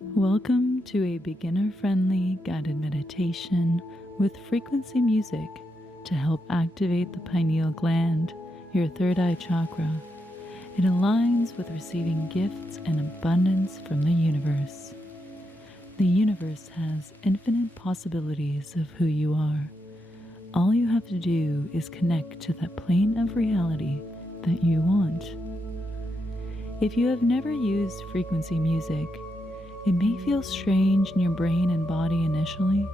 Welcome to a beginner-friendly guided meditation with frequency music to help activate the pineal gland, your third eye chakra. It aligns with receiving gifts and abundance from the universe. The universe has infinite possibilities of who you are. All you have to do is connect to that plane of reality that you want. If you have never used frequency music, it may feel strange in your brain and body initially,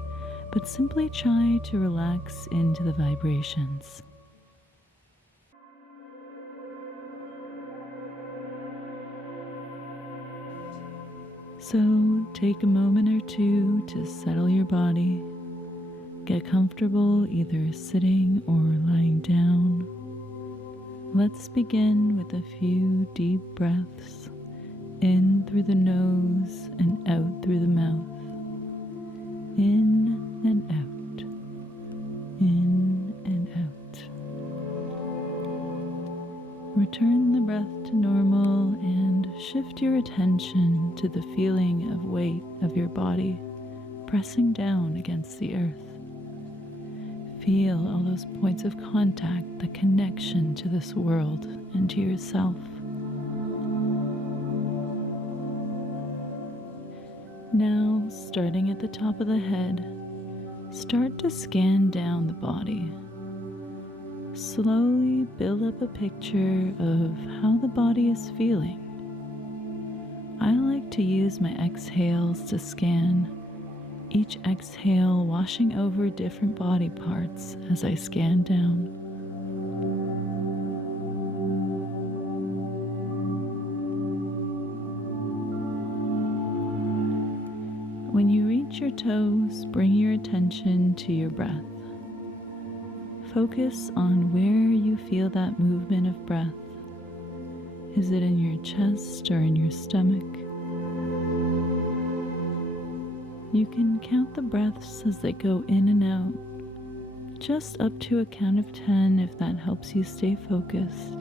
but simply try to relax into the vibrations. So take a moment or two to settle your body. Get comfortable either sitting or lying down. Let's begin with a few deep breaths. In through the nose and out through the mouth. In and out. In and out. Return the breath to normal and shift your attention to the feeling of weight of your body pressing down against the earth. Feel all those points of contact, the connection to this world and to yourself. Now, starting at the top of the head, start to scan down the body. Slowly build up a picture of how the body is feeling. I like to use my exhales to scan, each exhale washing over different body parts as I scan down. When you reach your toes, bring your attention to your breath. Focus on where you feel that movement of breath. Is it in your chest or in your stomach? You can count the breaths as they go in and out, just up to a count of 10 if that helps you stay focused.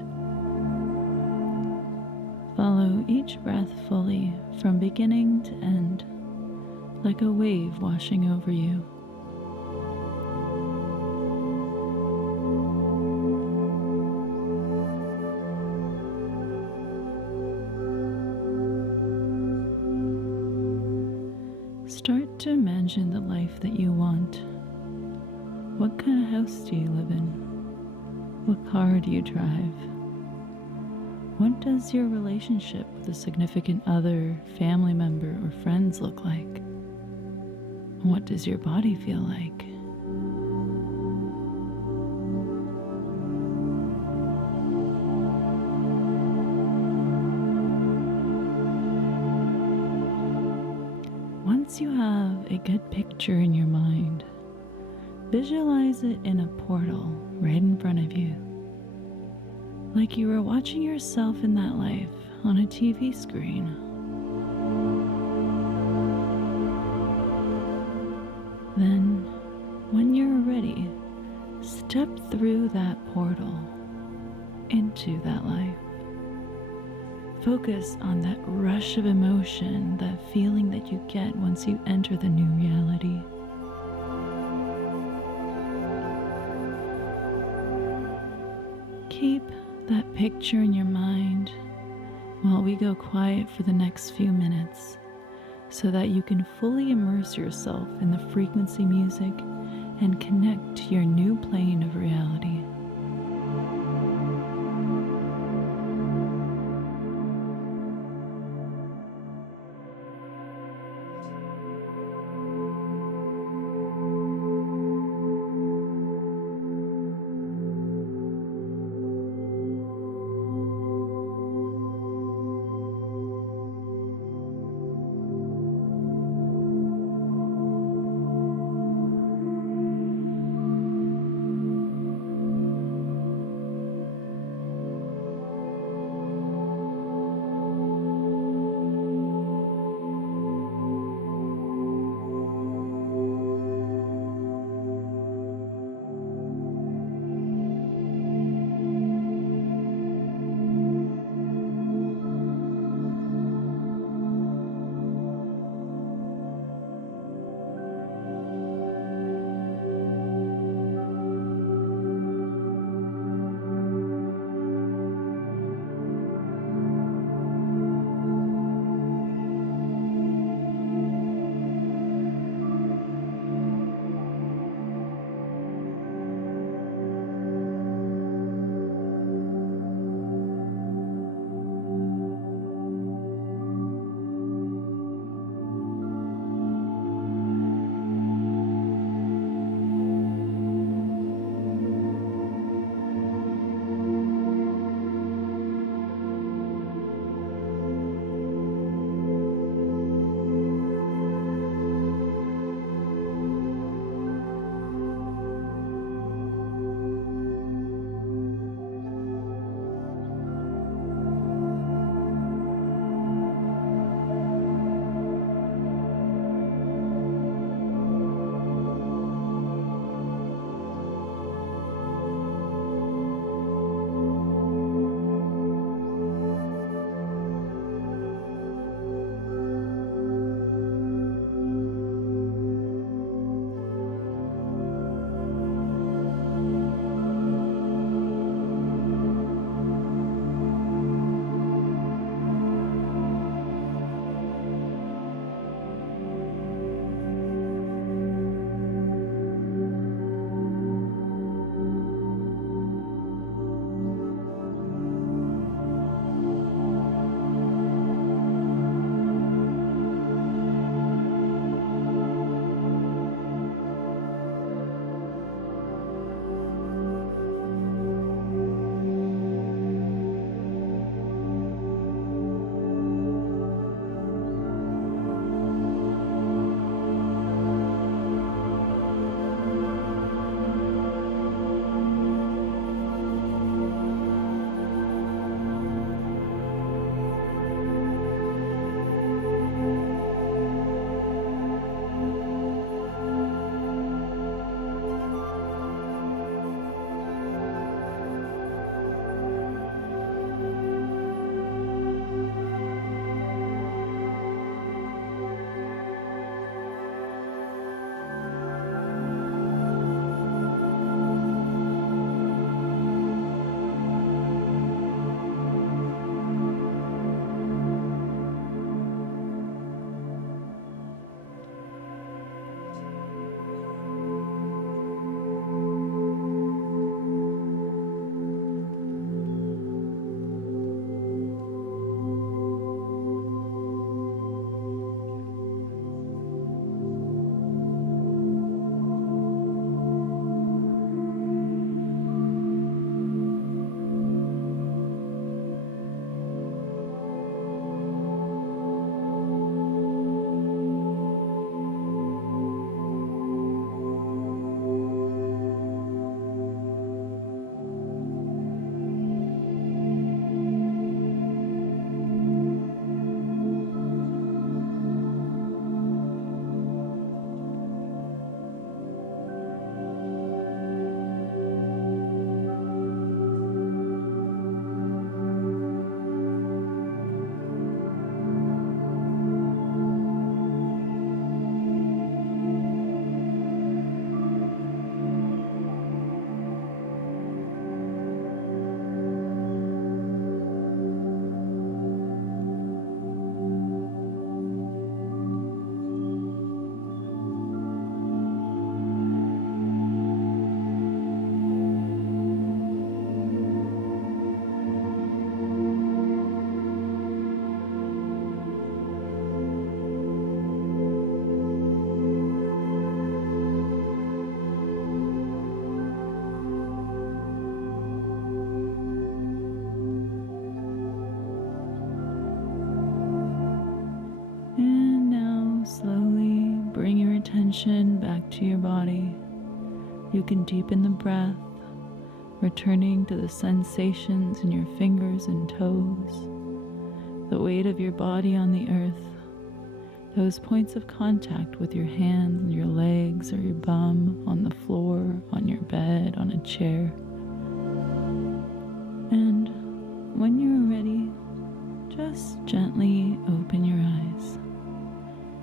Follow each breath fully from beginning to end, like a wave washing over you. Start to imagine the life that you want. What kind of house do you live in? What car do you drive? What does your relationship with a significant other, family member, or friends look like? What does your body feel like? Once you have a good picture in your mind, visualize it in a portal right in front of you, like you were watching yourself in that life on a TV screen. Then, when you're ready, step through that portal into that life. Focus on that rush of emotion, that feeling that you get once you enter the new reality. Keep that picture in your mind while we go quiet for the next few minutes, so that you can fully immerse yourself in the frequency music and connect to your new plane of reality. attention back to your body, you can deepen the breath, returning to the sensations in your fingers and toes, the weight of your body on the earth, those points of contact with your hands and your legs or your bum on the floor, on your bed, on a chair. And when you're ready, just gently open your eyes.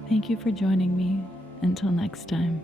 Thank you for joining me. Until next time.